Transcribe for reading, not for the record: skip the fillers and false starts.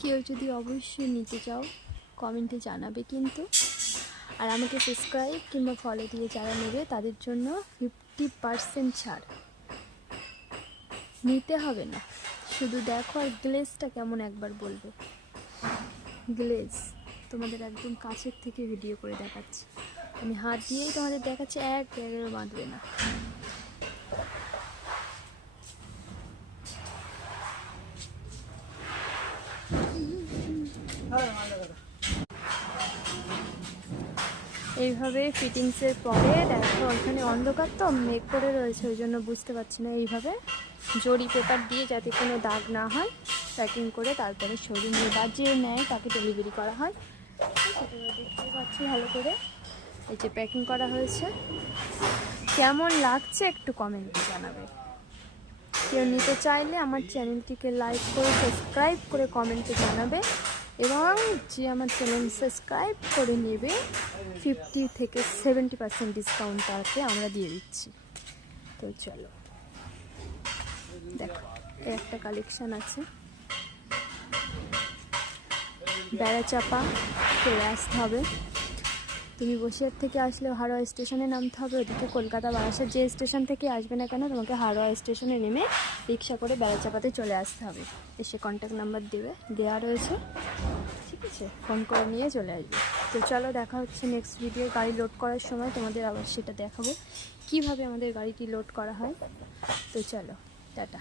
কেউ যদি অবশ্যই নিতে চাও কমেন্টে জানাবে কিন্তু। আর আমাকে সাবস্ক্রাইব কিংবা ফলো দিয়ে যারা নেবে তাদের জন্য 50% ছাড়। নিতে হবে না, শুধু দেখো আর গ্লেজটা কেমন একবার বলবে। গ্লেজ তোমাদের একদম কাছের থেকে ভিডিও করে দেখাচ্ছি, আমি হাত দিয়েই তোমাদের দেখাচ্ছি, এক জায়গায় বাঁধবে না। এইভাবে ফিটিংসের পরে দেখো ওখানে অন্ধকার তো মেঘ করে রয়েছে, ওই জন্য বুঝতে পারছি না। এইভাবে জরি পেপার দিয়ে যাতে কোনো দাগ না হয় প্যাকিং করে তারপরে শোরুমে বাজিয়ে নেয়, তাকে ডেলিভারি করা হয়। দেখতে পাচ্ছি ভালো করে এই যে প্যাকিং করা হয়েছে। কেমন লাগছে একটু কমেন্টে জানাবে। কেউ নিতে চাইলে আমার চ্যানেলটিকে লাইক করে সাবস্ক্রাইব করে কমেন্টে জানাবে, এবং যে আমার চ্যানেল সাবস্ক্রাইব করে নেবে 50 থেকে 70% ডিসকাউন্ট তাতে আমরা দিয়ে দিচ্ছি। তো চলো দেখো, এর একটা কালেকশান আছে। বেড়া চাপা চলে আসতে হবে। তুমি বসিরহাট থেকে আসলে হাওড়া স্টেশনে নামতে হবে, ওদিকে কলকাতা বারাসাত যে স্টেশন থেকে আসবে না কেন তোমাকে হাওড়া স্টেশনে নেমে রিক্সা করে বেড়াচাপাতে চলে আসতে হবে। এসে কন্ট্যাক্ট নাম্বার দেওয়া রয়েছে, ঠিক আছে, ফোন করে নিয়ে চলে আসবে। তো চলো দেখা হচ্ছে নেক্সট ভিডিও। গাড়ি লোড করার সময় তোমাদের আবার সেটা দেখাবো কীভাবে আমাদের গাড়িটি লোড করা হয়। তো চলো, টাটা।